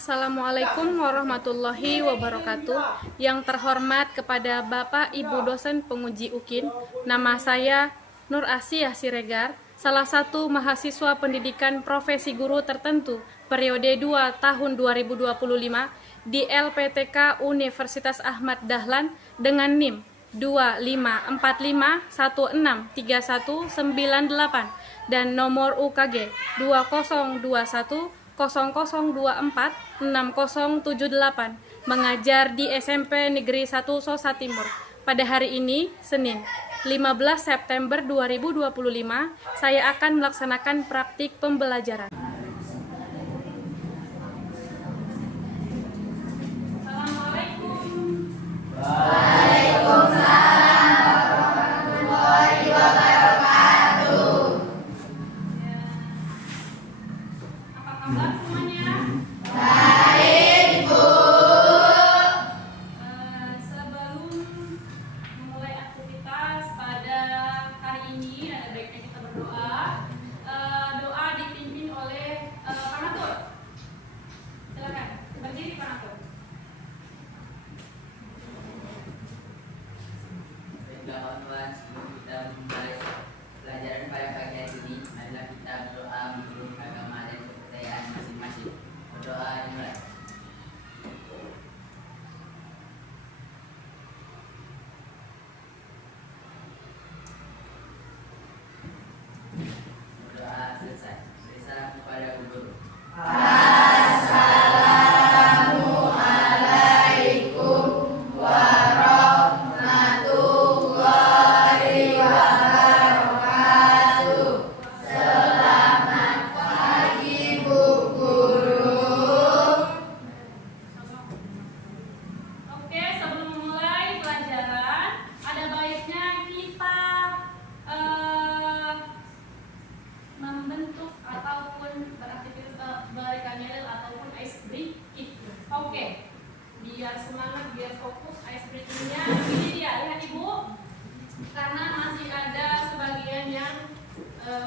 Assalamualaikum warahmatullahi wabarakatuh. Yang terhormat kepada Bapak Ibu dosen penguji UKIN, nama saya Nur Asia Siregar, salah satu mahasiswa pendidikan profesi guru tertentu periode 2 tahun 2025 di LPTK Universitas Ahmad Dahlan dengan NIM 2545163198 dan nomor UKG 202100246078 mengajar di SMP Negeri 1 Sosa Timur. Pada hari ini, Senin, 15 September 2025, saya akan melaksanakan praktik pembelajaran. Sebelum kita memulai pelajaran pada pagi hari ini, marilah kita berdoa menurut agama dan kepercayaan masing-masing. Berdoa dimulai. Berdoa selesai. Salam kepada guru. Membentuk ataupun beraktivitas berikan ataupun ice breaking. Oke, biar semangat, biar fokus ice breakingnya. Ini dia, lihat ibu, karena masih ada sebagian yang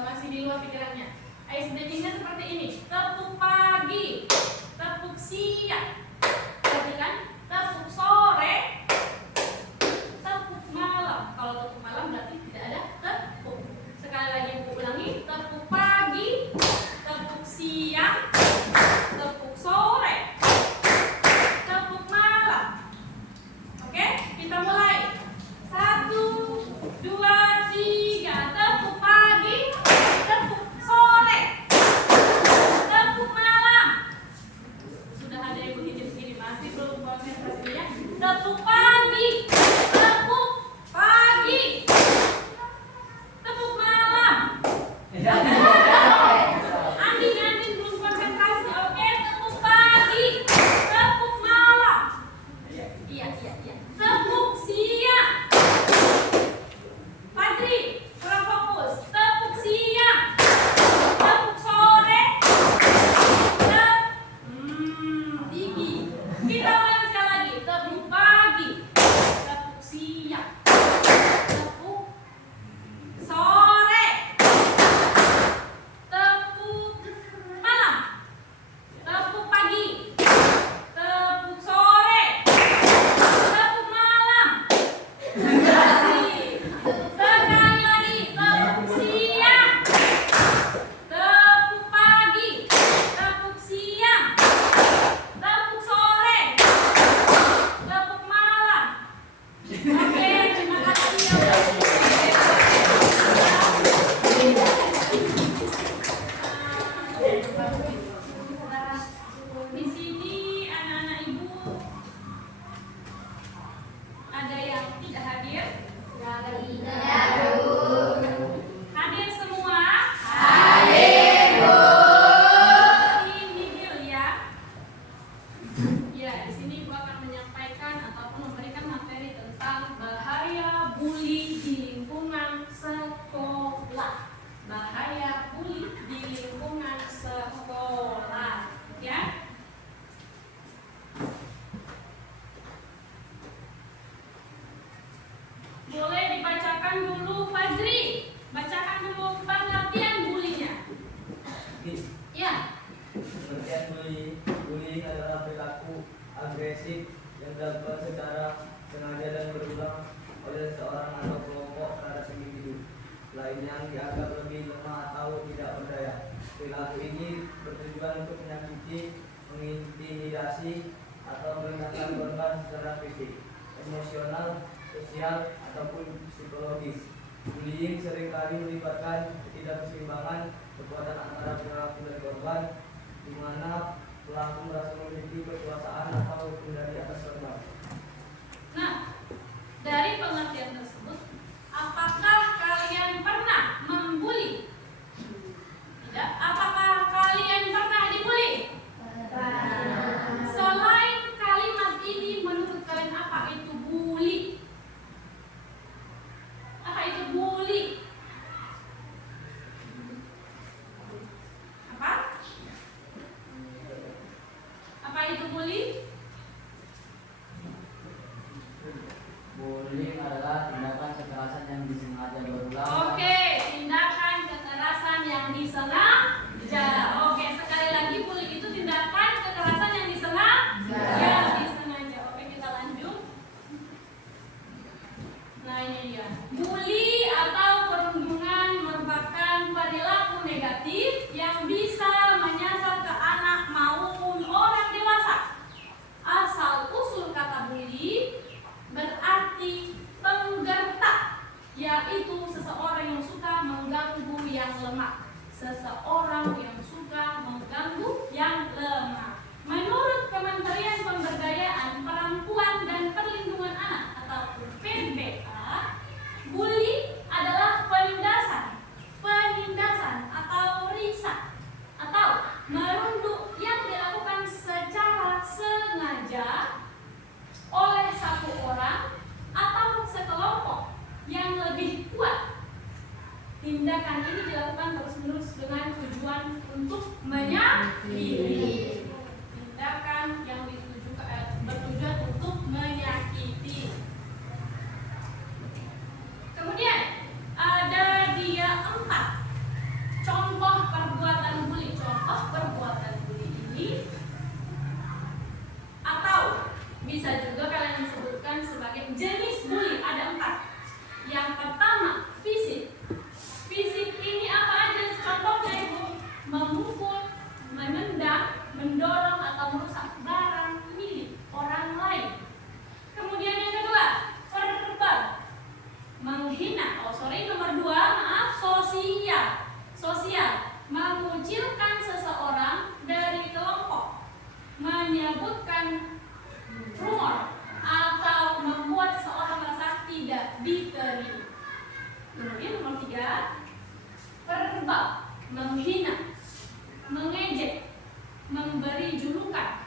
masih di luar pikirannya. Ice breakingnya seperti ini: tepuk pagi, tepuk siang, perhatikan, tepuk sore, tepuk malam. Kalau tepuk malam berarti tidak ada tepuk. Sekali lagi ibu ulangi: tepuk pagi, tepuk siang, tepuk sore, tepuk malam. Oke, kita mulai. 1, 2, 3. Tepuk pagi, tepuk sore, tepuk malam, agresif yang dilakukan secara sengaja dan berulang oleh seorang atau kelompok terhadap individu lain yang dianggap lebih lemah atau tidak berdaya. Perilaku ini bertujuan untuk menyakiti, mengintimidasi, atau merendahkan korban secara fisik, emosional, sosial, ataupun psikologis. Bullying seringkali melibatkan ketidakseimbangan kekuatan antara pelaku dan korban, di mana pelaku merasa memiliki kekuasaan atau kendali atas korban. Nah, dari pengertian tersebut, apakah kalian pernah membuli? Tidak. Apakah kalian pernah dibully? Selain kalimat ini, menurut kalian apa itu bully? Apa itu bully? Apa? Apa itu bully? Bullying adalah tindakan kekerasan yang disengaja berulang. Oke, tindakan kekerasan yang disengaja. Oke, sekali lagi bully itu tindakan kekerasan yang disengaja. Disengaja. Oke, kita lanjut. Nah, ini dia. Bully atau perundungan merupakan perilaku negatif yang bisa menyasar ke anak maupun orang dewasa. Asal usul kata bully berarti penggertak, yaitu seseorang yang suka mengganggu yang lemah. Seseorang yang suka mengganggu yang lemah. Menurut Kementerian Pemberdayaan Perempuan dan Perlindungan Anak atau PPA, bully adalah penindasan atau risa atau merunduk yang dilakukan secara sengaja oleh satu orang atau sekelompok yang lebih kuat. Tindakan ini dilakukan terus-menerus dengan tujuan untuk menyakiti. Tindakan yang bertujuan untuk menyakiti. Kemudian ada dia 4 contoh perbuatan bully. Contoh perbuatan bully ini, atau bisa juga kalian sebutkan sebagai jenis bully, ada 4. Yang pertama, fisik. Fisik ini apa aja contohnya, Ibu? Memukul, menendang, mendorong atau merusak barang milik orang lain. Kemudian yang kedua, verbal. Menghina. Nomor 2, maaf, sosial. Mengucilkan seseorang dari kelompok. Menyebutkan rumor atau membuat seseorang merasa tidak diterima. Kemudian nomor 3, verbal. Menghina, mengejek, memberi julukan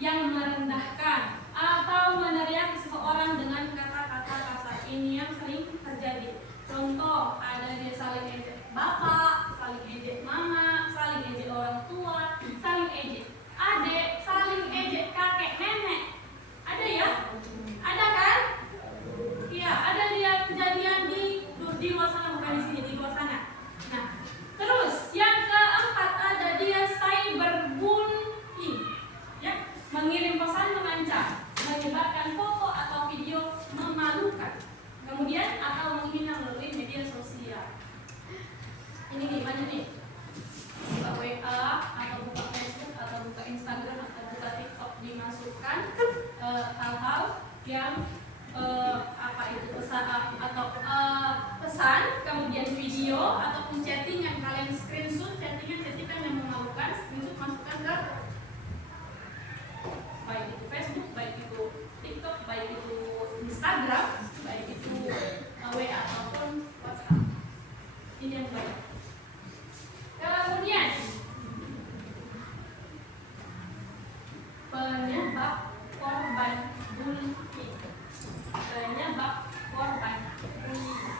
yang merendahkan atau meneriaki seseorang dengan kata-kata kasar. Ini yang sering terjadi. Contoh, ada dia saling ejek bapak, saling ejek mama, saling ejek orang tua, saling ejek adik, saling ejek kakek nenek. Ada ya? Ada kan? Iya, ada dia kejadian di luar sana, bukan di sini, di luar sana. Nah, terus yang keempat ada dia cyberbullying, ya, mengirim pesan mengancam, menyebarkan foto atau video memalukan, kemudian atau menghina melalui media sosial. Ini gimana nih? Buka WA atau buka Facebook atau buka Instagram atau buka TikTok, dimasukkan hal-hal yang apa itu pesan atau pesan, kemudian video ataupun chatting yang kalian screenshot, chattingan yang memalukan, screenshot masukkan ke baik itu Facebook, baik itu TikTok, baik itu Instagram, baik itu WA ataupun WhatsApp. Ini yang baik. Kemudian penyebab korban bullying. Penyebab korban bullying.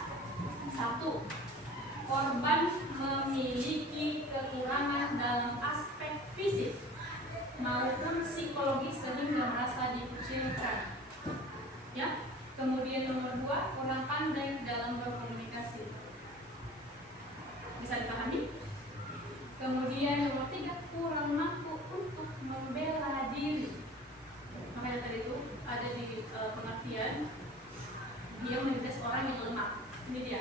1. Korban memiliki kekurangan dalam aspek fisik maupun psikologis sehingga merasa dikucilkan. Ya. Kemudian nomor 2, kurang pandai dalam berkomunikasi. Bisa dipahami? Kemudian nomor 3, kurang mampu untuk membela diri. Maka orang yang lemah. Ini dia,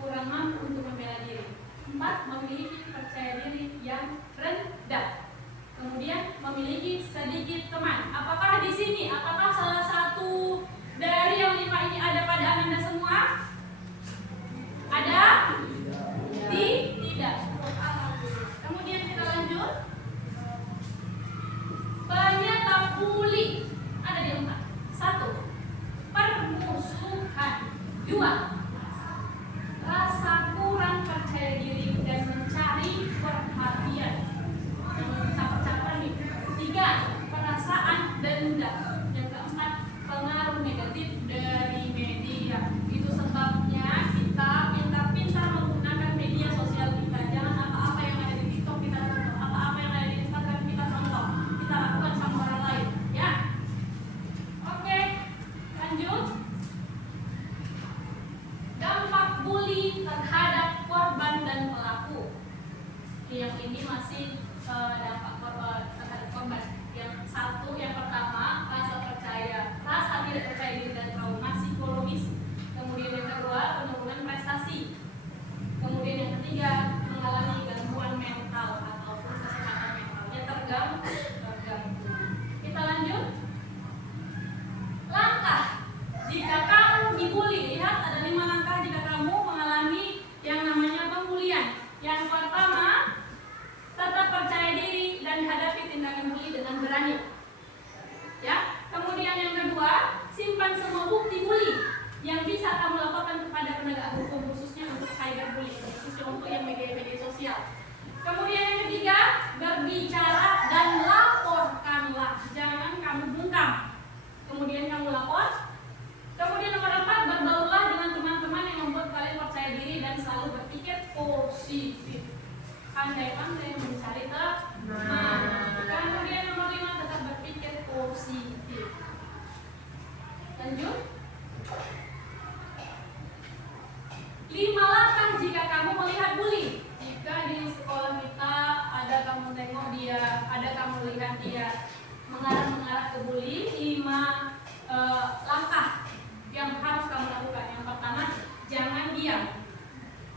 kurang mampu untuk membela diri. 4, memiliki percaya diri yang rendah. Kemudian memiliki sedikit teman. Apakah di sini, apakah salah satu dari yang 5 ini ada pada Anda semua? Ada? Tidak. Kemudian kita lanjut. Penyebab bully ada di 4. 1, permusuhan. 2, rasa kurang percaya diri dan mencari perhatian. Caper-caperan nih. 3, perasaan dendam. Yang keempat, pengaruh negatif dari media. Itu sebabnya kita pintar-pintar menggunakan media sosial kita. Jangan apa-apa yang ada di TikTok kita tonton, apa-apa yang ada di Instagram kita tonton, kita lakukan sama orang lain, ya. Oke, lanjut. Dampak bully terhadap korban dan pelaku. Yang ini masih dampak korban terhadap korban. Yang satu, yang pertama, rasa tidak percaya diri dan trauma psikologis. Kemudian yang kedua, penurunan prestasi. Kemudian yang ketiga, mengalami gangguan mental ataupun kesehatan mentalnya terganggu. Kita lanjut. Langkah jika kamu dibully. Lihat, ada 5 langkah jika kamu mengalami yang namanya pembulian. Yang pertama, tetap percaya diri dan hadapi tindakan bully dengan berani. Ya. Kemudian yang kedua, simpan semua bukti bully yang bisa kamu laporkan kepada penegak hukum, khususnya untuk cyberbullying, khususnya untuk yang media-media sosial. Kemudian yang ketiga, berbicara dan laporkanlah, jangan kamu bungkam. Kemudian kamu lapor. Kemudian nomor 4, berbaurlah dengan teman-teman yang membuat kalian percaya diri dan selalu berpikir positif. Pandai-pandai mencari teman. Kemudian nomor 5, tetap berpikir positif. Lanjut. 5 langkah jika kamu melihat bully. Jika di sekolah kita ada kamu tengok dia, ada kamu lihat dia mengarah ke bully, 5 langkah yang harus kamu lakukan. Yang pertama, jangan diam.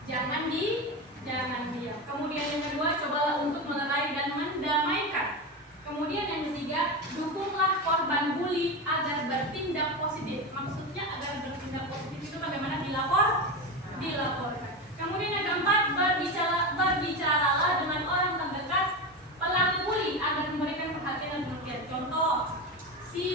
Jangan diam. Kemudian yang kedua, cobalah untuk melerai dan mendamaikan. Kemudian yang ketiga, dukunglah korban bully agar bertindak positif. Maksudnya agar bertindak positif itu bagaimana? Dilaporkan. Kemudian yang keempat, berbicaralah dengan orang terdekat pelaku bully agar memberikan perhatian dan pengertian. Contoh, si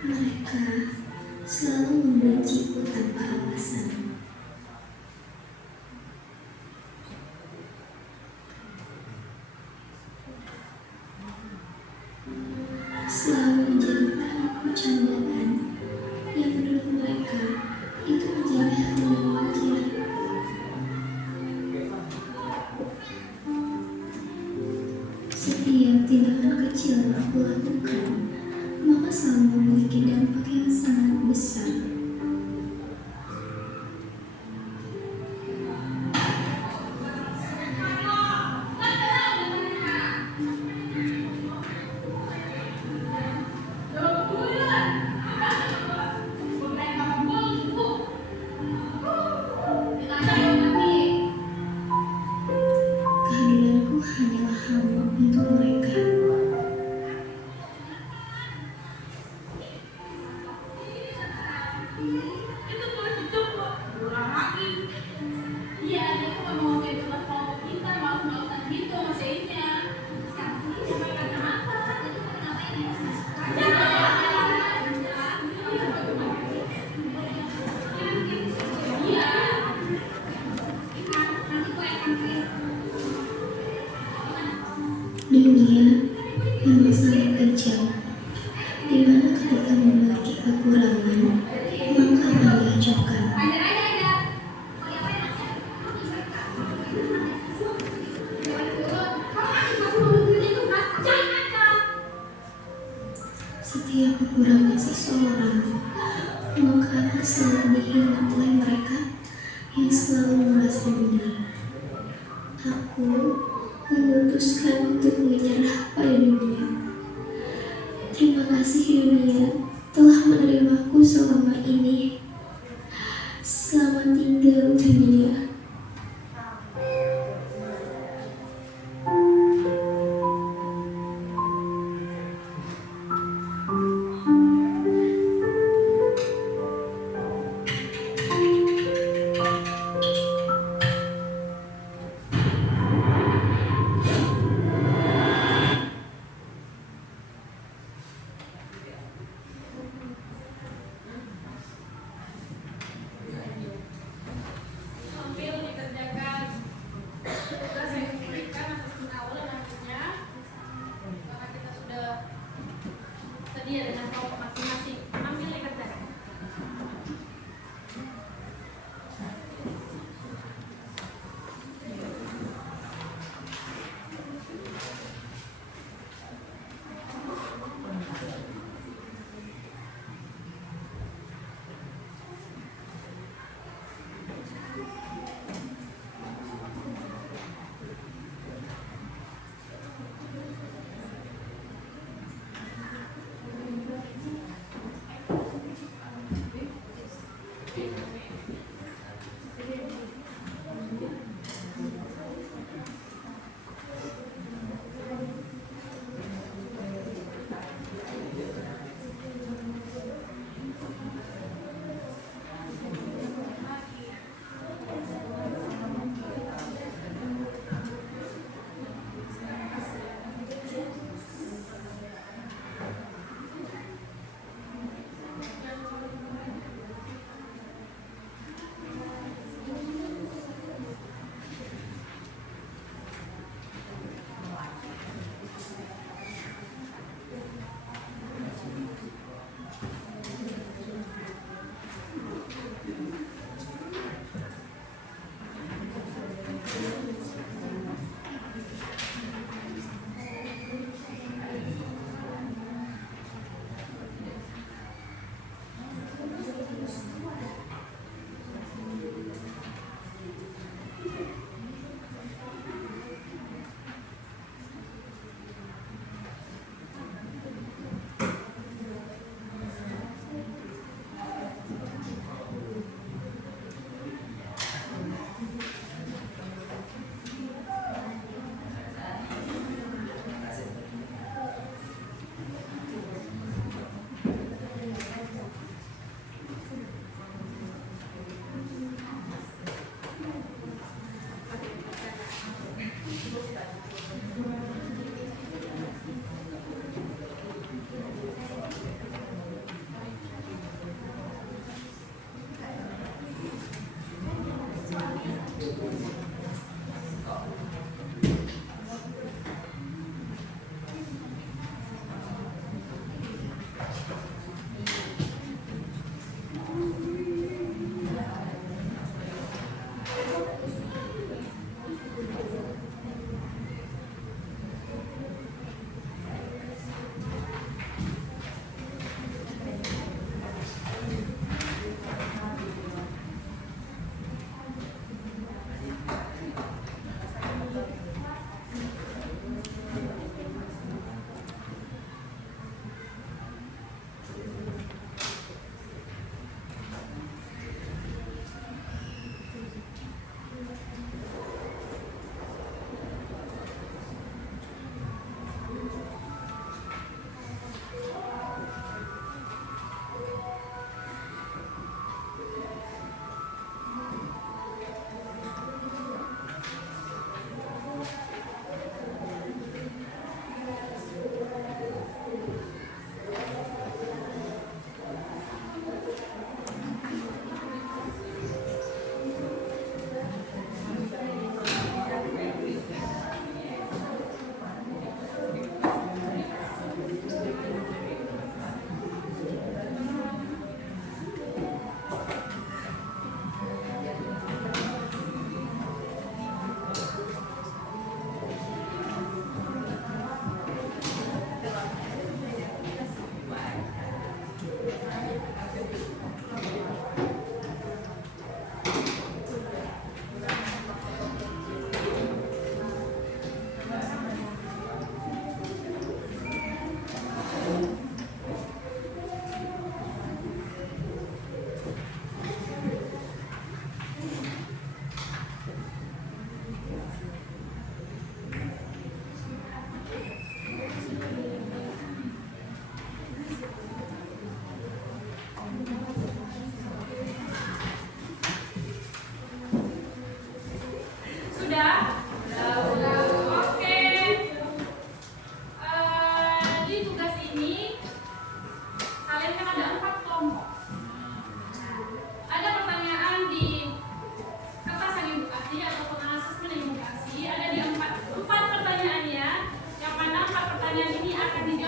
Mereka selalu membenciku tanpa alasan. Selalu menjadi bahanku candaan yang menurut mereka itu menjadi hal yang wajar. Setiap tindakan kecil yang aku lakukan, maka selalu memiliki dampak yang sangat besar. Kehadiranku hanyalah hamba untuk mereka. Dunia memang sangat kejam, di mana ketika memiliki kekurangan, maka akan diacaukan. Setiap kekurangan seseorang, maka akan selalu dihina oleh mereka yang selalu merasa benar. Aku memutuskan untuk menyerah pada dunia. Terima kasih dunia telah menerimaku selama ini. Selamat tinggal dunia. Sambil dikerjakan tugas yang diberikan atas penawar nantinya, karena kita sudah sedia dengan kelompok masing-masing. Ambil dikerjakan.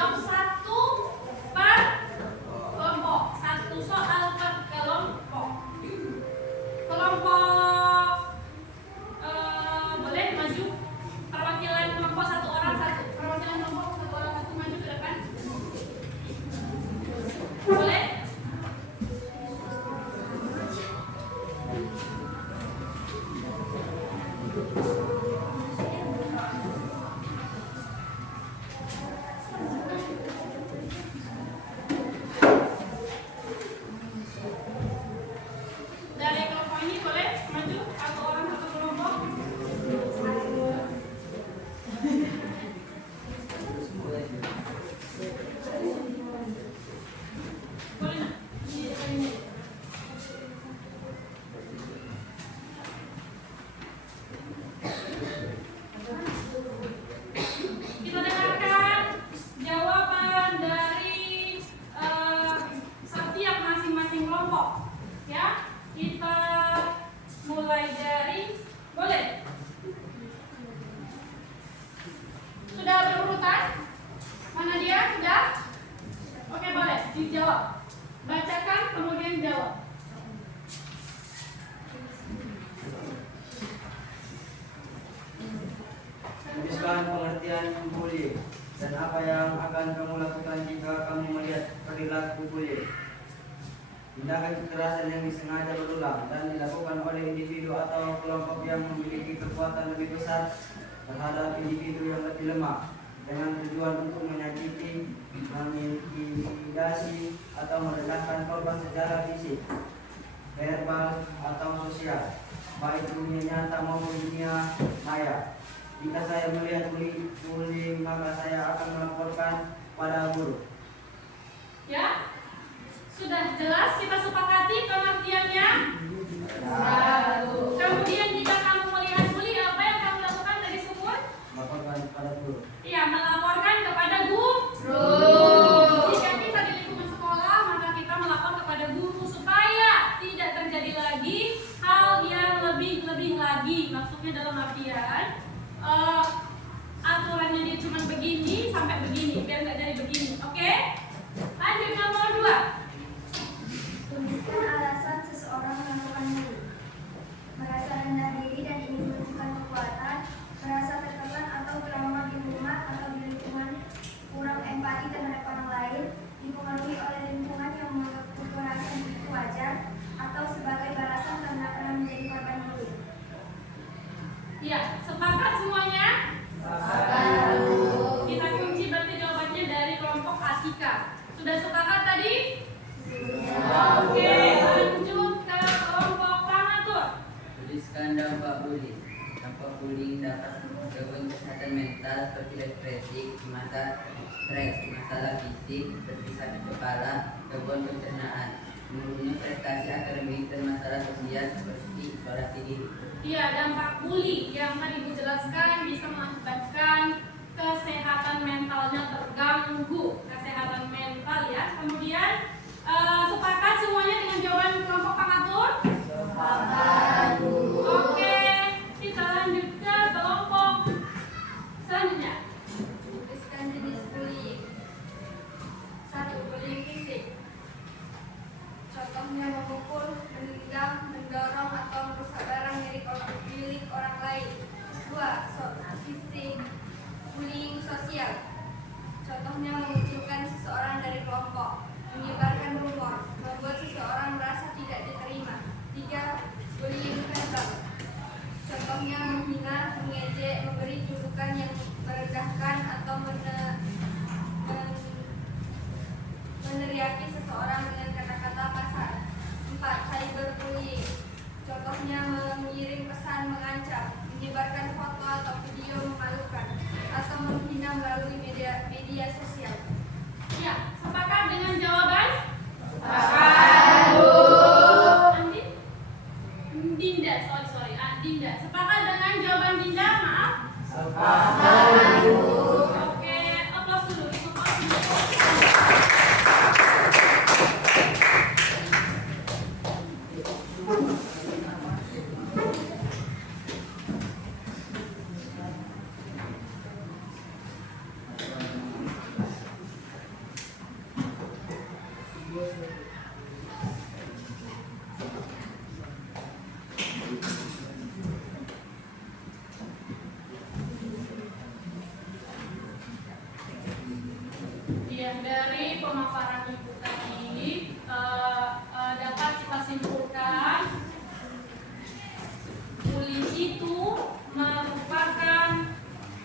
jawab satu per kelompok. Satu soal per kelompok. Kelompok boleh maju. Perwakilan kelompok satu orang satu. Perwakilan kelompok satu orang satu maju ke depan. Boleh? Dari kelompok ini boleh maju satu orang satu kelompok. Boleh nak? Ini. Kita dengarkan jawaban dari setiap masing-masing kelompok. Ya, kita mulai dari boleh. Sudah berurutan? Mana dia? Sudah? Oke, boleh dijawab. Bacakan kemudian jawab. Tuliskan pengertian bullying dan apa yang akan kamu lakukan jika kamu melihat perilaku bullying. Tindakan kekerasan yang disengaja berulang dan dilakukan oleh individu atau kelompok yang memiliki kekuatan lebih besar terhadap individu yang lebih lemah dengan tujuan untuk menyakiti, mengintimidasi atau merendahkan korban secara fisik, verbal atau sosial, baik dunia nyata maupun dunia maya. Jika saya melihat bullying, maka saya akan melaporkan pada guru. Ya? Sudah jelas kita sepakati pengertiannya? Kemudian jika kamu melihat bully, apa yang kamu lakukan tadi sebut? Melaporkan pada guru. Iya, melaporkan kepada guru. Jika kita di lingkungan sekolah, maka kita melapor kepada guru supaya tidak terjadi lagi hal yang lebih lagi. Maksudnya dalam artian aturannya dia cuma begini sampai begini, biar nggak jadi begini. Oke? Lanjut nomor 2. Tuliskan alasan seseorang melakukan bully. Merasa rendah diri dan ingin menunjukkan kekuatan, merasa tertekan atau trauma di rumah atau di lingkungan, kurang empati terhadap orang lain, dipengaruhi oleh lingkungan yang menganggap kekerasan itu wajar, atau sebagai balasan karena pernah menjadi korban bully. Iya, sepakat semuanya? Kita kunci berarti jawabannya dari kelompok Atika. Sudah sepakat tadi? Oke, lanjut ke kelompok Pangatur. Tuliskan dampak bullying. Dampak bullying dapat gangguan kesehatan mental seperti depresi, stres, masalah fisik seperti sakit kepala, gangguan pencernaan, menurunnya prestasi akademik dan masalah sosial seperti isolasi diri. Iya, dampak bully yang tadi Ibu jelaskan bisa mengakibatkan kesehatan mentalnya terganggu, kesehatan mental ya. Kemudian sepakat semuanya dengan jawaban kelompok Pangatur? Sepakat. Oke, kita lanjut ke kelompok selanjutnya. Tuliskan jenis bullying. 1. Bullying fisik. Contohnya memukul, menendang, mendorong atau merusak barang milik orang lain. 2. Fisik. Bullying sosial. Contohnya mengucilkan seseorang dari kelompok, menyebarkan rumor, membuat seseorang merasa tidak diterima. 3. Bullying verbal. Contohnya menghina, mengejek, memberi julukan yang merendahkan atau meneriaki seseorang dengan kata-kata kasar. 4. Cyberbullying. Contohnya mengirim pesan mengancam, menyebarkan foto atau video memalukan, atau menghina melalui media sosial. Ya, sepakat dengan jawaban? Dinda, sorry. Dinda. Sepakat dengan jawaban Dinda, maaf? Oke, aplaus dulu. dari pemaparan Ibu tadi dapat kita simpulkan bullying itu merupakan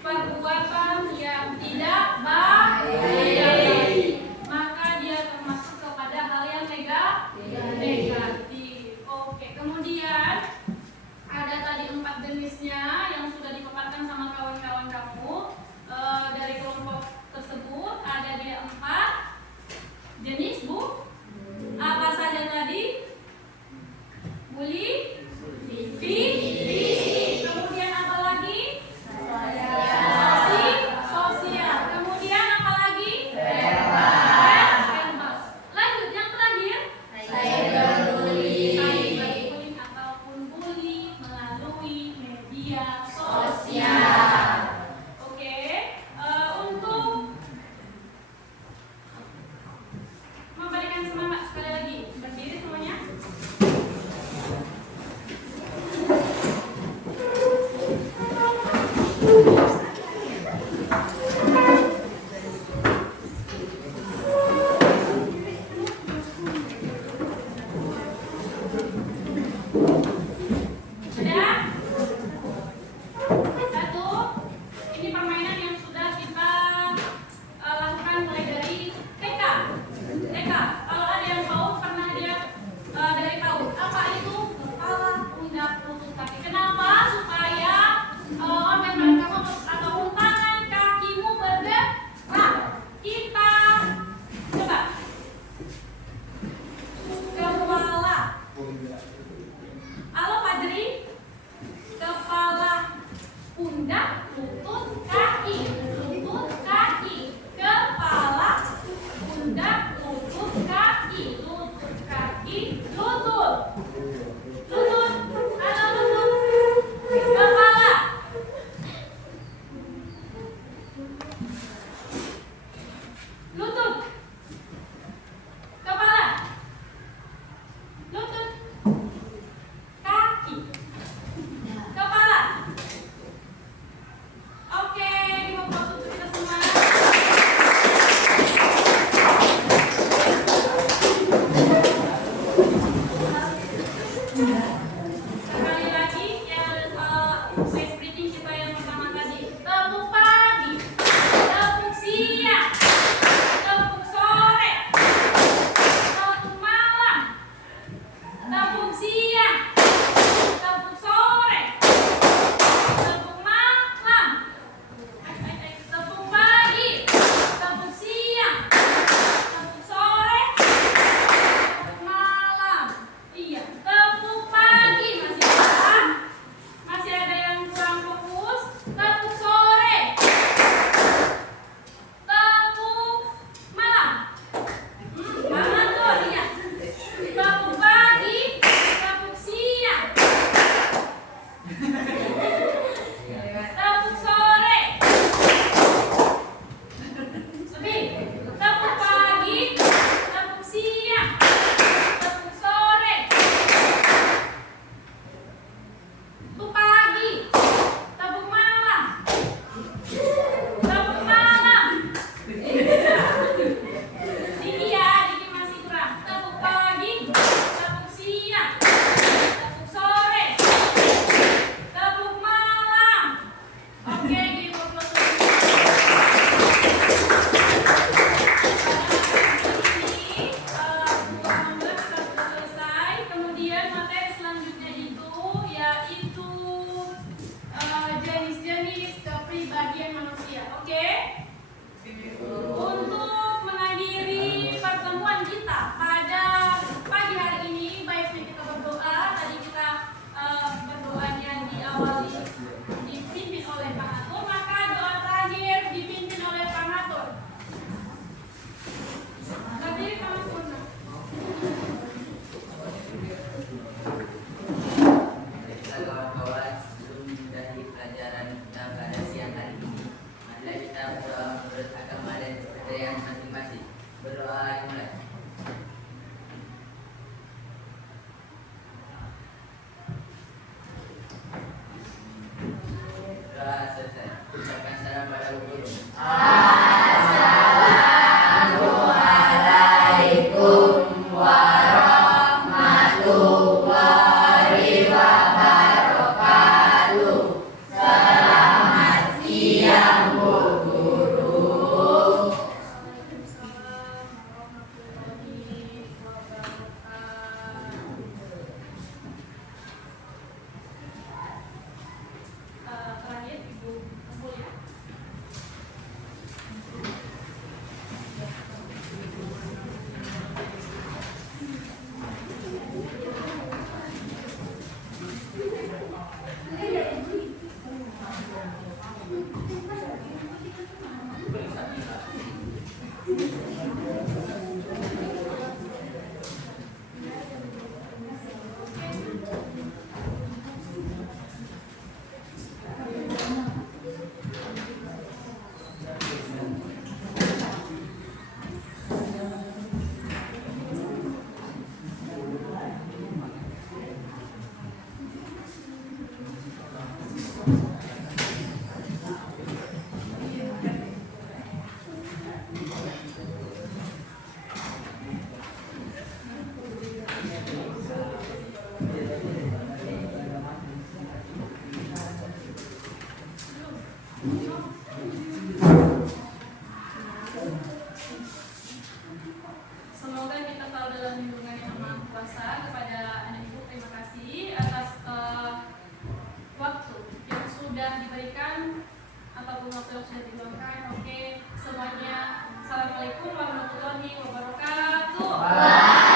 perbuatan yang tidak baik, maka dia termasuk kepada hal yang negatif. Oke, kemudian ada tadi 4 jenisnya yang sudah dipaparkan sama kawan-kawan kamu. Dari kelompok tersebut ada dia 4 jenis, Bu. Apa saja tadi? Bullying, fisik, kemudian apa lagi? Sosial, kemudian apa lagi? Verbal. Lanjut yang terakhir, cyberbullying ataupun bullying melalui media sosial. Oke, untuk memberikan semangat sekali lagi, berdiri semuanya. Sudah? Satu, ini permainan yang sudah kita lakukan mulai dari TK. Kalau ada yang tahu, pernah dia dari tahu apa itu kepala, pundak, lutut, kaki. Kenapa? Supaya organ kamu ataupun tangan kakimu bergerak. Kita coba kepala. Halo Fajri. Kepala, pundak, lutut, kaki. Lutut, kaki. Kepala, pundak, lutut, kaki. Lutut, kaki, lutut. Lutut, halo lutut. Kepala. Lutut. Kepala. Lutut. Kaki. Kepala. Oke, ini mau untuk kita semua. Sekali lagi yang size breathing kita yang pertama tadi. Tepuk pagi, tepuk siang, tepuk sore, tepuk malam, tepuk siang, tepuk sore, tepuk malam, tepuk pagi, tepuk siang, tepuk sore, tepuk malam. Iya, tepuk pagi masih ada. Masih ada yang kurang fokus. Tepuk sore, tepuk malam. Banget tuh, iya. Tepuk pagi, tepuk siang, tepuk sore. Lebih. Tepuk pagi, tepuk siang, tepuk sore. Tepuk pagi, tepuk malam, tepuk malam. Diki ya, Diki masih kurang. Tepuk pagi, tepuk siang, tepuk sore, tepuk malam. Oke, give applause untuk ini. Buku membuat kita sudah selesai. Kemudian materi selanjutnya itu yaitu jenis-jenis kepribadian manusia. Oke? Untuk mengakhiri pertemuan kita pada pagi hari ini, baiknya kita berdoa. Tadi kita berdoanya diawali dipimpin oleh Pak Atur, maka doa terakhir dipimpin oleh Pak Atur. Berdiri Pak Atur. Baiklah kawan-kawan, sebelum menyudahi pelajaran kita pada siang hari ini, marilah kita berdoa menurut agama dan kepercayaan masing-masing. Berdoa mulai. Doa selesai. Ucapkan salam pada guru. Assalamualaikum ataupun waktu yang sudah diluangkan. Oke, semuanya. Assalamualaikum warahmatullahi wabarakatuh.